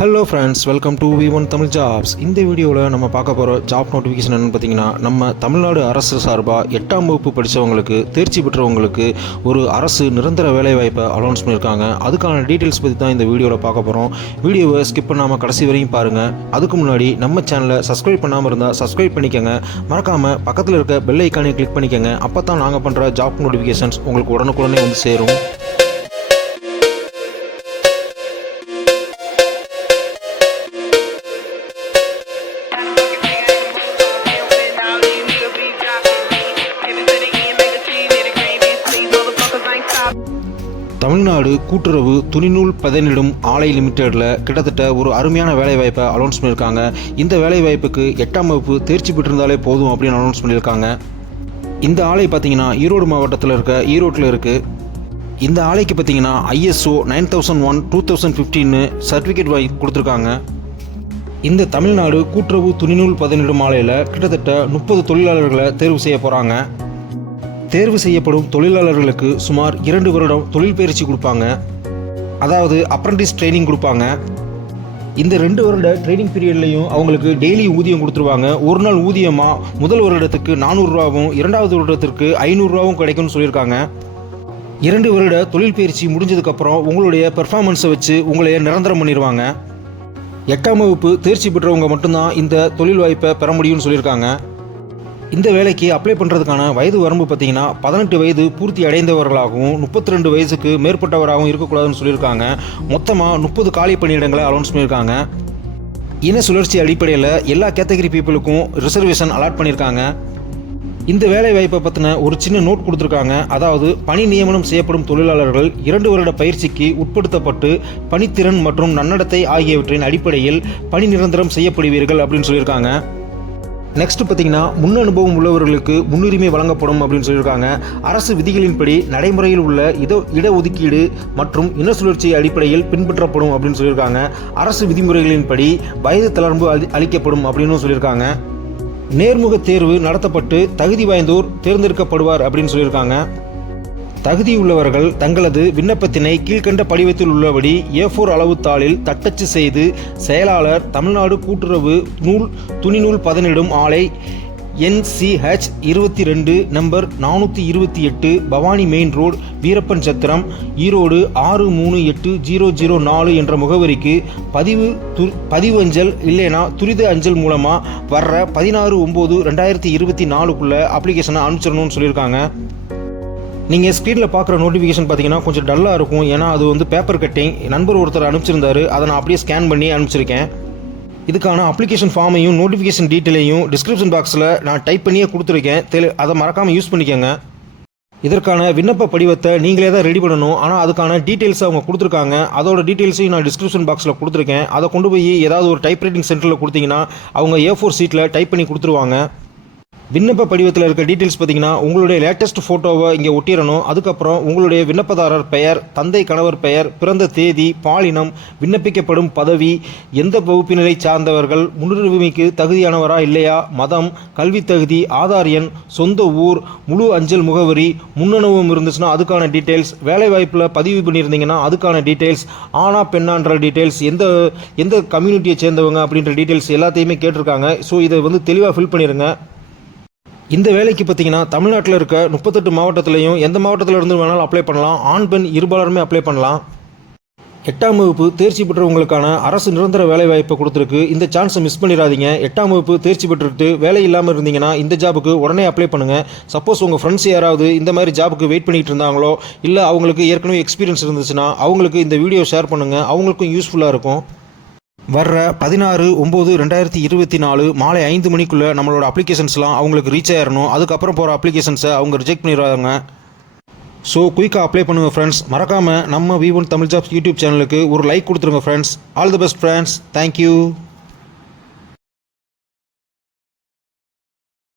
Hello friends welcome to V one Tamil jobs இந்த வீடியோவில் நம்ம பார்க்க போகிற ஜாப் நோட்டிஃபிகேஷன் என்னென்னு பார்த்தீங்கன்னா நம்ம தமிழ்நாடு அரசு சார்பாக எட்டாம் வகுப்பு படித்தவங்களுக்கு தேர்ச்சி பெற்றவங்களுக்கு ஒரு அரசு நிரந்தர வேலைவாய்ப்பை அலௌன்ஸ் பண்ணியிருக்காங்க. அதுக்கான டீட்டெயில்ஸ் பற்றி தான் இந்த வீடியோவில் பார்க்க போகிறோம் வீடியோவை ஸ்கிப் பண்ணாமல் கடைசி வரையும் பாருங்கள் அதுக்கு முன்னாடி நம்ம சேனலை சப்ஸ்கிரைப் பண்ணாமல் இருந்தால் சப்ஸ்கிரைப் பண்ணிக்கோங்க. மறக்காமல் பக்கத்தில் இருக்க பெல் ஐக்கானை கிளிக் பண்ணிக்கோங்க. அப்போ தான் நாங்கள் பண்ணுற ஜாப் நோட்டிஃபிகேஷன்ஸ் உங்களுக்கு உடனுக்குடனே வந்து சேரும். தமிழ்நாடு கூட்டுறவு துணிநூல் பதனிடும் ஆலை லிமிடெடில் கிட்டத்தட்ட ஒரு அருமையான வேலைவாய்ப்பை அனௌன்ஸ் பண்ணியிருக்காங்க. இந்த வேலைவாய்ப்புக்கு எட்டாம் வகுப்பு தேர்ச்சி பெற்றிருந்தாலே போதும் அப்படின்னு அனௌன்ஸ் பண்ணியிருக்காங்க. இந்த ஆலை பார்த்தீங்கன்னா ஈரோடு மாவட்டத்தில் இருக்க ஈரோட்டில் இருக்குது இந்த ஆலைக்கு பார்த்தீங்கன்னா ISO nine thousand one two thousand ஃபிஃப்டின்னு certificate வாங்கி கொடுத்துருக்காங்க. இந்த தமிழ்நாடு கூட்டுறவு துணிநூல் பதனிடும் ஆலையில் கிட்டத்தட்ட முப்பது தொழிலாளர்களை தேர்வு செய்ய போகிறாங்க தேர்வு செய்யப்படும் தொழிலாளர்களுக்கு சுமார் இரண்டு வருடம் தொழில் பயிற்சி கொடுப்பாங்க. அதாவது அப்ரண்டிஸ் ட்ரைனிங் கொடுப்பாங்க. இந்த ரெண்டு வருட ட்ரைனிங் பீரியட்லையும் அவங்களுக்கு டெய்லி ஊதியம் கொடுத்துருவாங்க. ஒரு நாள் ஊதியமாக முதல் வருடத்துக்கு நானூறுரூவாவும் இரண்டாவது வருடத்திற்கு ஐநூறுரூவாவும் கிடைக்கும்னு சொல்லியிருக்காங்க. இரண்டு வருட தொழில் பயிற்சி முடிஞ்சதுக்கப்புறம் உங்களுடைய பெர்ஃபார்மன்ஸை வச்சு உங்களைய நிரந்தரம் பண்ணிடுவாங்க எட்டாம் வகுப்பு தேர்ச்சி பெற்றவங்க மட்டும்தான் இந்த தொழில் வாய்ப்பை பெற முடியும்னு சொல்லியிருக்காங்க. இந்த வேலைக்கு அப்ளை பண்ணுறதுக்கான வயது வரம்பு பார்த்தீங்கன்னா பதினெட்டு வயது பூர்த்தி அடைந்தவர்களாகவும் முப்பத்தி ரெண்டு வயசுக்கு மேற்பட்டவராகவும் இருக்கக்கூடாதுன்னு சொல்லியிருக்காங்க. மொத்தமாக முப்பது காலி பணியிடங்களை அலௌன்ஸ் பண்ணியிருக்காங்க. இன சுழற்சி அடிப்படையில் எல்லா கேட்டகரி பீப்புளுக்கும் ரிசர்வேஷன் அலாட் பண்ணியிருக்காங்க. இந்த வேலை வாய்ப்பை பற்றின ஒரு சின்ன நோட் கொடுத்துருக்காங்க. அதாவது பணி நியமனம் செய்யப்படும் தொழிலாளர்கள் இரண்டு வருட பயிற்சிக்கு உட்படுத்தப்பட்டு பணித்திறன் மற்றும் நன்னடத்தை ஆகியவற்றின் அடிப்படையில் பணி நிரந்தரம் செய்யப்படுவீர்கள் அப்படின்னு சொல்லியிருக்காங்க. நெக்ஸ்ட் பார்த்தீங்கன்னா முன் அனுபவம் உள்ளவர்களுக்கு முன்னுரிமை வழங்கப்படும் அப்படின்னு சொல்லியிருக்காங்க. அரசு விதிகளின்படி நடைமுறையில் உள்ள இட இடஒதுக்கீடு மற்றும் இன சுழற்சி அடிப்படையில் பின்பற்றப்படும் அப்படின்னு சொல்லியிருக்காங்க. அரசு விதிமுறைகளின்படி வயது தளர்வு அளிக்கப்படும் அப்படின்னு சொல்லியிருக்காங்க. நேர்முக தேர்வு நடத்தப்பட்டு தகுதி வாய்ந்தோர் தேர்ந்தெடுக்கப்படுவார் அப்படின்னு சொல்லியிருக்காங்க. தகுதியுள்ளவர்கள் தங்களது விண்ணப்பத்தினை கீழ்கண்ட படிவத்தில் உள்ளபடி ஏ ஃபோர் அளவு தாளில் தட்டச்சு செய்து செயலாளர் தமிழ்நாடு கூட்டுறவு நூல் துணிநூல் பதனிடும் ஆலை என்சிஹெச் இருபத்தி ரெண்டு நம்பர் நானூற்றி இருபத்தி எட்டு பவானி மெயின் ரோடு வீரப்பன் சத்திரம் ஈரோடு ஆறு மூணு எட்டு ஜீரோ ஜீரோ நாலு என்ற முகவரிக்கு பதிவு து பதிவு அஞ்சல் இல்லைனா துரித அஞ்சல் மூலமாக வர்ற பதினாறு ஒம்பது ரெண்டாயிரத்தி இருபத்தி நாலுக்குள்ளே அப்ளிகேஷனை அனுப்பிச்சிடணும்னு சொல்லியிருக்காங்க. நீங்கள் ஸ்க்ரீனில் பார்க்குற நோட்டிஃபிகேஷன் பார்த்தீங்கன்னா கொஞ்சம் டல்லாக இருக்கும். ஏன்னா அது வந்து பேப்பர் கட்டிங் நண்பர் ஒருத்தர் அனுப்பிச்சிருந்தாரு. அதை நான் அப்படியே ஸ்கேன் பண்ணி அனுப்பிச்சிருக்கேன். இதுக்கான அப்ளிகேஷன் ஃபார்மையும் நோட்டிஃபிகேஷன் டீட்டெயிலையும் டிஸ்கிரிப்ஷன் பாக்ஸில் நான் டைப் பண்ணியே கொடுத்துருக்கேன். தெளி அதை மறக்காமல் யூஸ் பண்ணிக்கோங்க. இதற்கான விண்ணப்ப படிவத்தை நீங்களே தான் ரெடி பண்ணணும். ஆனால் அதுக்கான டீட்டெயில்ஸ் அவங்க கொடுத்துருக்காங்க. அதோட டீட்டெயில்ஸையும் நான் டிஸ்கிரிப்ஷன் பாக்ஸில் கொடுத்துருக்கேன். அதை கொண்டு போய் ஏதாவது ஒரு டைப் ரைட்டிங் சென்டரில் கொடுத்தீங்கன்னா அவங்க ஏ ஃபோர் சீட்டில் டைப் பண்ணி கொடுத்துருவாங்க. விண்ணப்ப படிவத்தில் இருக்க டீட்டெயில்ஸ் பார்த்தீங்கன்னா உங்களுடைய லேட்டஸ்ட் ஃபோட்டோவை இங்கே ஒட்டிடணும். அதுக்கப்புறம் உங்களுடைய விண்ணப்பதாரர் பெயர் தந்தை கணவர் பெயர் பிறந்த தேதி பாலினம் விண்ணப்பிக்கப்படும் பதவி எந்த வகுப்பினரை சார்ந்தவர்கள் முன்னுரிமைக்கு தகுதியானவரா இல்லையா மதம் கல்வி தகுதி ஆதார் எண் சொந்த ஊர் முழு அஞ்சல் முகவரி முன்னனுபவம் இருந்துச்சுன்னா அதுக்கான டீட்டெயில்ஸ் வேலைவாய்ப்பில் பதிவு பண்ணியிருந்தீங்கன்னா அதுக்கான டீட்டெயில்ஸ் ஆனா பெண்ணான்ற டீட்டெயில்ஸ் எந்த எந்த கம்யூனிட்டியை சேர்ந்தவங்க அப்படின்ற டீட்டெயில்ஸ் எல்லாத்தையுமே கேட்டிருக்காங்க. ஸோ இதை வந்து தெளிவாக ஃபில் பண்ணிடுங்க இந்த வேலைக்கு பார்த்தீங்கன்னா தமிழ்நாட்டில் இருக்க முப்பத்தெட்டு மாவட்டத்திலையும் எந்த மாவட்டத்தில் இருந்து வேணாலும் அப்ளை பண்ணலாம். ஆண் பெண் இருபாலருமே அப்ளை பண்ணலாம். எட்டாம் வகுப்பு தேர்ச்சி பெற்றவங்களுக்கான அரசு நிரந்தர வேலை வாய்ப்பை கொடுத்துருக்கு. இந்த சான்ஸை மிஸ் பண்ணிடாதீங்க. எட்டாம் வகுப்பு தேர்ச்சி பெற்றுட்டு வேலை இல்லாமல் இருந்தீங்கன்னா இந்த ஜாபுக்கு உடனே அப்ளை பண்ணுங்கள் சப்போஸ் உங்கள் ஃப்ரெண்ட்ஸ் யாராவது இந்த மாதிரி ஜாபுக்கு வெயிட் பண்ணிட்டு இருந்தாங்களோ இல்லை அவங்களுக்கு ஏற்கனவே எக்ஸ்பீரியன்ஸ் இருந்துச்சுன்னா அவங்களுக்கு இந்த வீடியோ ஷேர் பண்ணுங்கள் அவங்களுக்கும் யூஸ்ஃபுல்லாக இருக்கும். வர்ற பதினாறு ஒம்பது ரெண்டாயிரத்தி இருபத்தி நாலு மாலை ஐந்து மணிக்குள்ளே நம்மளோட அப்ளிகேஷன்ஸ்லாம் அவங்களுக்கு ரீச் ஆயிடணும் அதுக்கப்புறம் போகிற அப்ளிகேஷன்ஸை அவங்க ரிஜெக்ட் பண்ணிடுவாங்க ஸோ குயிக்காக அப்ளை பண்ணுங்கள் ஃப்ரெண்ட்ஸ் மறக்காமல் நம்ம V one Tamil jobs YouTube சேனலுக்கு ஒரு லைக் கொடுத்துருங்க friends all the best friends thank you